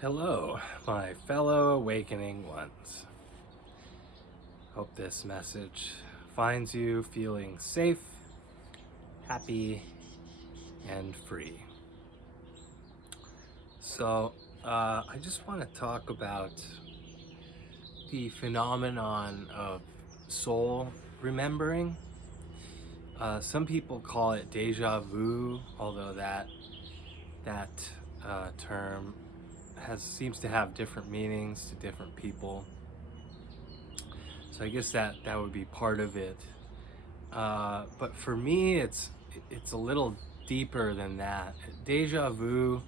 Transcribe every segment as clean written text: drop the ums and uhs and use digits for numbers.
Hello, my fellow awakening ones. Hope this message finds you feeling safe, happy, and free. I just want to talk about the phenomenon of soul remembering. Some people call it deja vu, although that term seems to have different meanings to different people. So I guess that would be part of it. But for me, it's a little deeper than that. Deja vu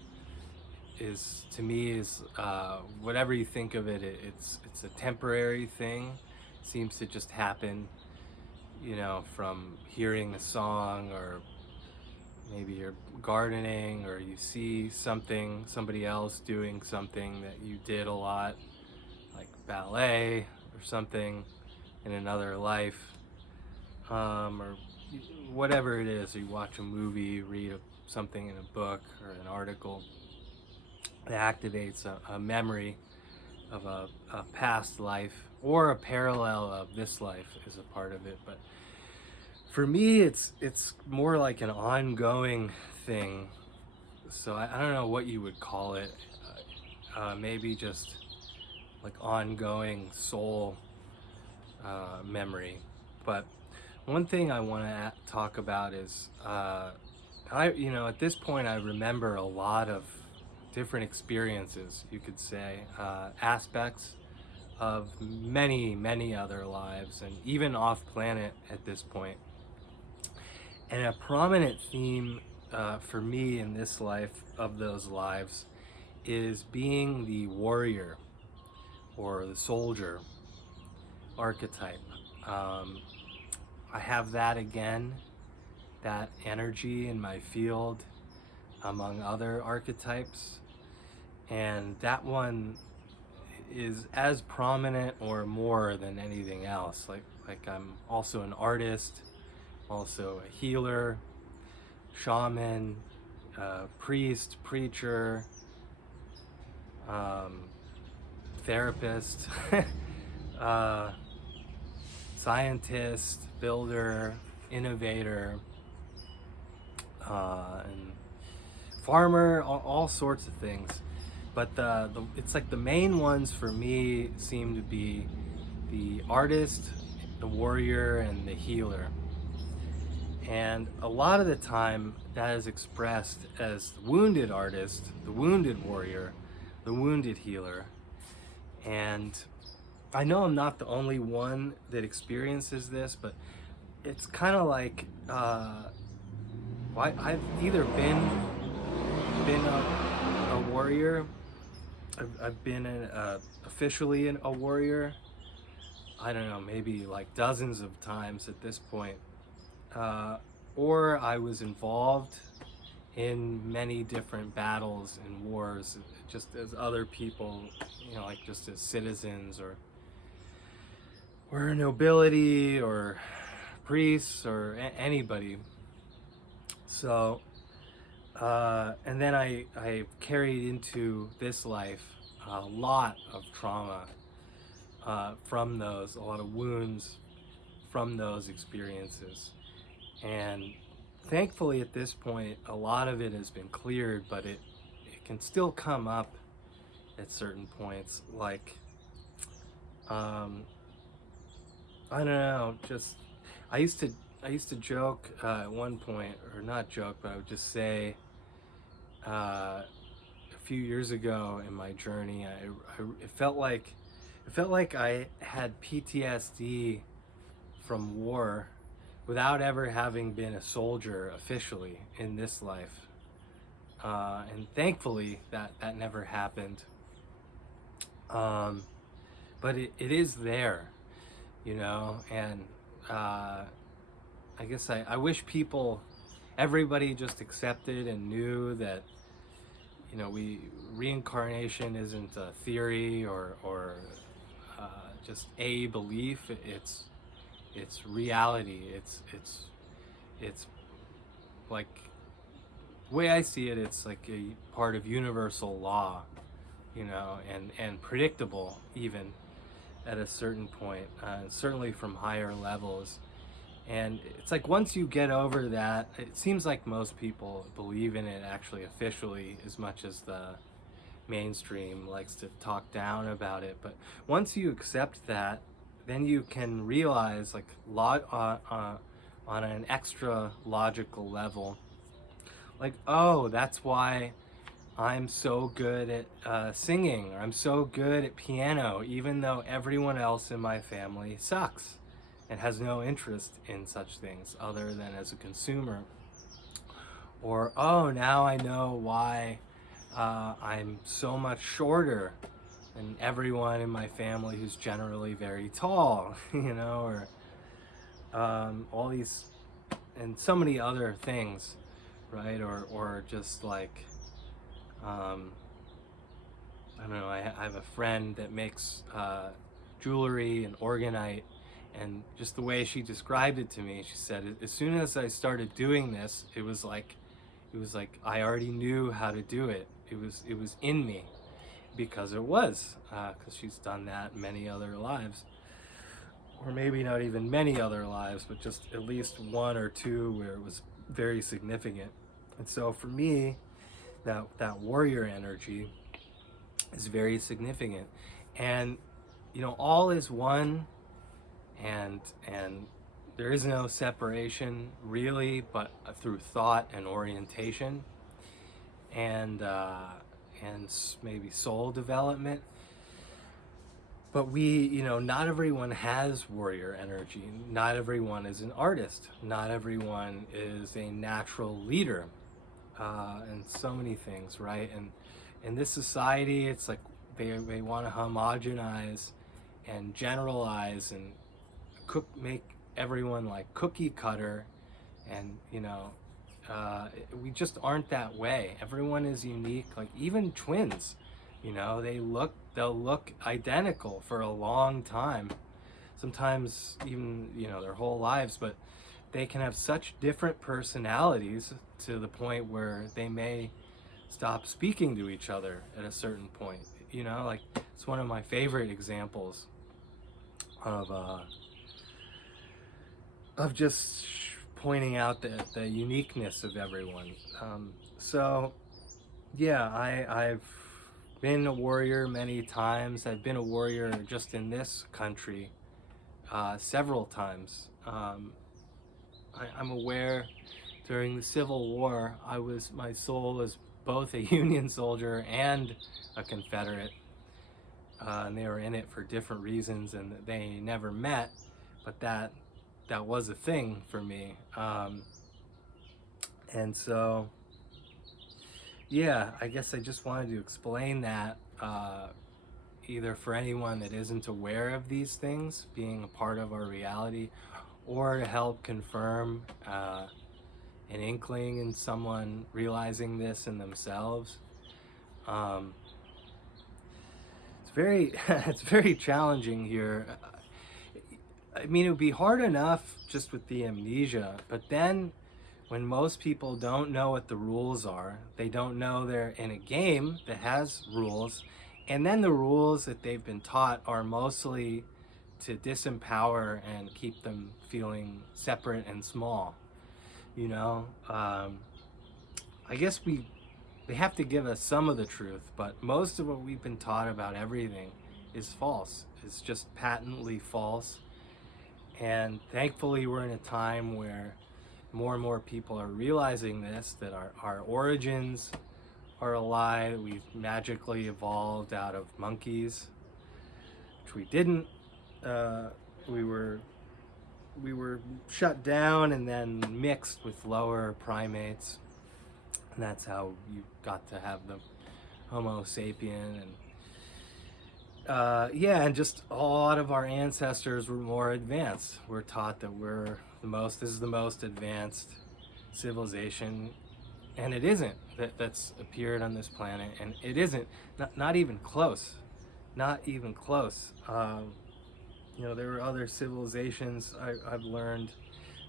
is to me is whatever you think of it. It's a temporary thing. Seems to just happen, from hearing a song, or maybe you're gardening, or you see somebody else doing something that you did a lot, like ballet or something in another life, or whatever it is. Or you watch a movie, read something in a book or an article that activates a memory of a past life, or a parallel of this life is a part of it. But for me, it's more like an ongoing thing. So I don't know what you would call it. Maybe just like ongoing soul memory. But one thing I want to talk about is at this point I remember a lot of different experiences, you could say, aspects of many other lives, and even off planet at this point. And a prominent theme for me in this life, of those lives, is being the warrior or the soldier archetype. I have that again, that energy in my field, among other archetypes. And that one is as prominent or more than anything else. Like I'm also an artist, also a healer, shaman, priest, preacher, therapist, uh, scientist, builder, innovator, and farmer, all sorts of things. But it's like the main ones for me seem to be the artist, the warrior, and the healer. And a lot of the time that is expressed as the wounded artist, the wounded warrior, the wounded healer. And I know I'm not the only one that experiences this, but it's kind of like I've either been a warrior. I've been officially a warrior. I don't know, maybe like dozens of times at this point. Or I was involved in many different battles and wars, just as other people, like just as citizens, or nobility, or priests, or anybody. So, and then I carried into this life a lot of trauma from those, a lot of wounds from those experiences. And thankfully at this point, a lot of it has been cleared, but it can still come up at certain points. Like, I don't know, just, I used to joke at one point, or not joke, but I would just say, a few years ago in my journey, it felt like I had PTSD from war without ever having been a soldier officially in this life. And thankfully that never happened. But it is there, and I guess I wish everybody just accepted and knew that, reincarnation isn't a theory, or just a belief. It's reality. It's like, the way I see it, it's like a part of universal law. and predictable even at a certain point, certainly from higher levels. And it's like once you get over that, it seems like most people believe in it actually officially as much as the mainstream likes to talk down about it. But once you accept that, then you can realize, like, on an extra logical level, like, oh, that's why I'm so good at singing, or I'm so good at piano, even though everyone else in my family sucks and has no interest in such things other than as a consumer. Or, oh, now I know why I'm so much shorter than everyone in my family who's generally very tall, or all these, and so many other things, right? Or just like, um, I don't know, I have a friend that makes jewelry and organite, and just the way she described it to me, she said, as soon as I started doing this, it was like I already knew how to do it. It was in me, because because she's done that many other lives, or maybe not even many other lives, but just at least one or two where it was very significant. And so for me, that warrior energy is very significant. And all is one, and there is no separation really, but through thought and orientation, and maybe soul development. But not everyone has warrior energy. Not everyone is an artist. Not everyone is a natural leader, and so many things, right? And in this society, it's like they want to homogenize and generalize and make everyone like cookie cutter, and we just aren't that way. Everyone is unique. Like even twins, they'll look identical for a long time, sometimes even their whole lives, but they can have such different personalities to the point where they may stop speaking to each other at a certain point. Like it's one of my favorite examples of just pointing out the uniqueness of everyone. So yeah, I've been a warrior many times. I've been a warrior just in this country several times. I'm aware during the Civil War, my soul was both a Union soldier and a Confederate, and they were in it for different reasons, and they never met, but that was a thing for me. And so, yeah, I guess I just wanted to explain that, either for anyone that isn't aware of these things being a part of our reality, or to help confirm an inkling in someone realizing this in themselves. It's very it's very challenging here. I mean, it would be hard enough just with the amnesia, but then when most people don't know what the rules are, they don't know they're in a game that has rules, and then the rules that they've been taught are mostly to disempower and keep them feeling separate and small. I guess they have to give us some of the truth, but most of what we've been taught about everything is false. It's just patently false. And thankfully, we're in a time where more and more people are realizing this, that our origins are a lie, that we've magically evolved out of monkeys, which we didn't. We were shut down and then mixed with lower primates, and that's how you got to have the Homo sapien. And and just a lot of our ancestors were more advanced. We're taught that this is the most advanced civilization, and it isn't. That's appeared on this planet, and it isn't. Not even close. Not even close. There were other civilizations I've learned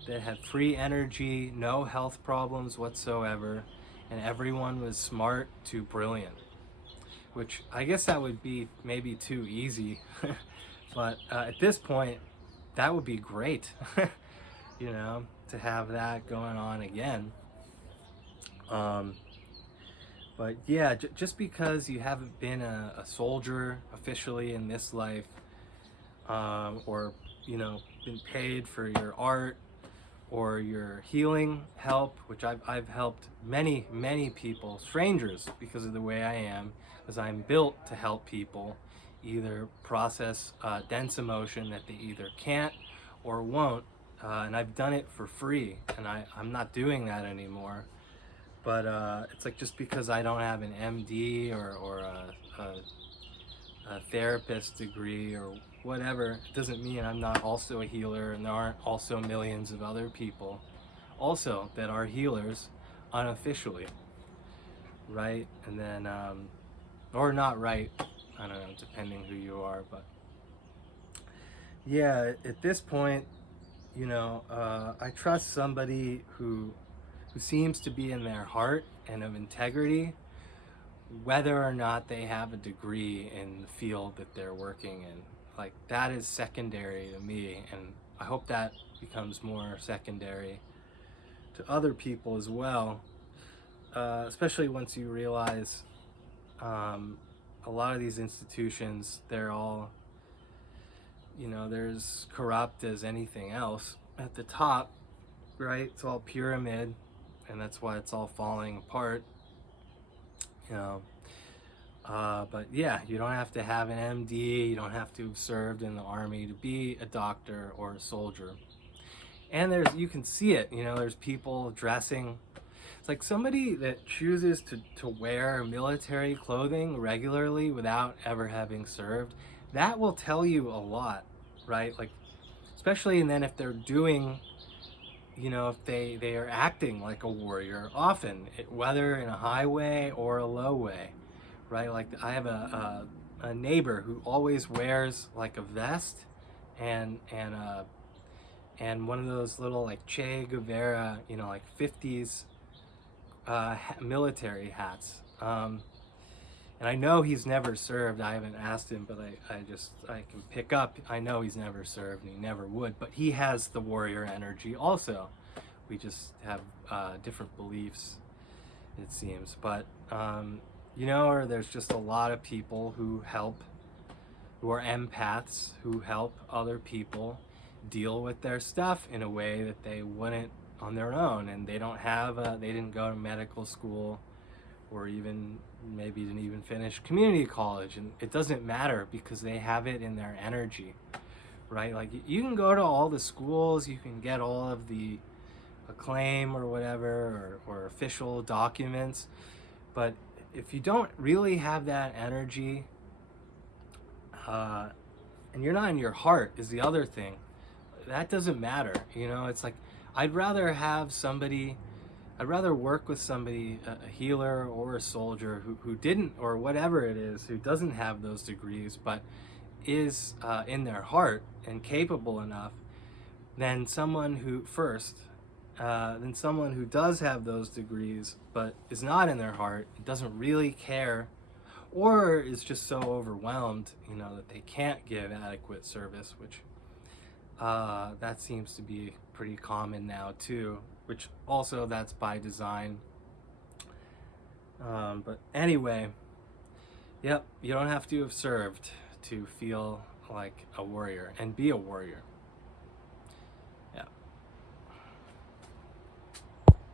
that had free energy, no health problems whatsoever, and everyone was smart to brilliant. which I guess that would be maybe too easy. But at this point, that would be great, to have that going on again. Um, but yeah, just because you haven't been a soldier officially in this life, or been paid for your art or your healing help, which I've helped many people, strangers, because of the way I am, because I'm built to help people either process dense emotion that they either can't or won't, and I've done it for free, and I'm not doing that anymore. But it's like, just because I don't have an MD or a therapist degree or whatever, it doesn't mean I'm not also a healer, and there aren't also millions of other people also that are healers unofficially, right? And then, or not, right? I don't know, depending who you are. But yeah, at this point, I trust somebody who seems to be in their heart and of integrity, whether or not they have a degree in the field that they're working in. Like, that is secondary to me, and I hope that becomes more secondary to other people as well, especially once you realize a lot of these institutions, they're all, there's corrupt as anything else at the top, right? It's all pyramid, and that's why it's all falling apart, you know. But yeah, you don't have to have an MD, you don't have to have served in the army to be a doctor or a soldier. And you can see it, there's people dressing. It's like somebody that chooses to wear military clothing regularly without ever having served, that will tell you a lot, right? Like, especially, and then if they're doing, if they are acting like a warrior, often, whether in a high way or a low way, right? Like, I have a neighbor who always wears like a vest and one of those little like Che Guevara, like 50s military hats. And I know he's never served. I haven't asked him, but I can pick up. I know he's never served, and he never would. But he has the warrior energy also. We just have different beliefs, it seems. But or there's just a lot of people who are empaths, who help other people deal with their stuff in a way that they wouldn't on their own, and they didn't go to medical school, or even maybe didn't even finish community college, and it doesn't matter because they have it in their energy, right? Like, you can go to all the schools, you can get all of the acclaim or whatever, or official documents, but if you don't really have that energy, and you're not in your heart, is the other thing, that doesn't matter. It's like, I'd rather work with somebody, a healer or a soldier who didn't, or whatever it is, who doesn't have those degrees, but is in their heart and capable enough, than someone who does have those degrees, but is not in their heart, doesn't really care, or is just so overwhelmed, that they can't give adequate service, which that seems to be pretty common now too, which also, that's by design. But anyway, yep, you don't have to have served to feel like a warrior and be a warrior.